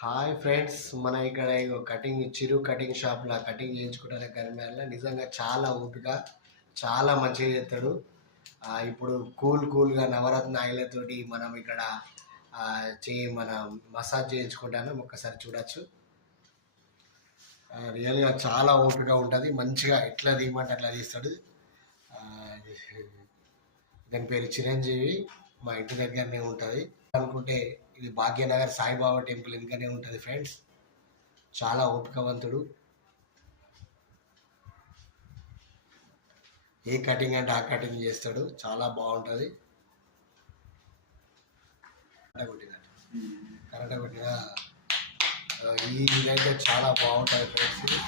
Hi friends, మన ఇక్కడ ఇగో cutting చిరు cutting షాప్లో కటింగ్ చేయించుకుంటాను కరీంనగర్లో. నిజంగా చాలా ఓపిక, చాలా మంచిగా చేస్తాడు. ఇప్పుడు కూల్గా నవరత్న ఆయిలతోటి మనం ఇక్కడ మన మసాజ్ చేయించుకుంటాను. ఒక్కసారి చూడొచ్చు. రియల్గా చాలా ఓపిక ఉంటుంది. మంచిగా ఎట్లా తీయమంటే అట్లా తీస్తాడు. దాని పేరు చిరంజీవి. మా ఇంటి దగ్గరనే ఉంటుంది. అనుకుంటే ఇది భాగ్యనగర్ సాయిబాబా టెంపుల్ ఎందుకనే ఉంటుంది ఫ్రెండ్స్. చాలా ఓపికవంతుడు. ఏ కటింగ్ అంటే ఆ కటింగ్ చేస్తాడు. చాలా బాగుంటుంది. కరెంట్ కొట్టిన ఇదైతే చాలా బాగుంటుంది ఫ్రెండ్స్.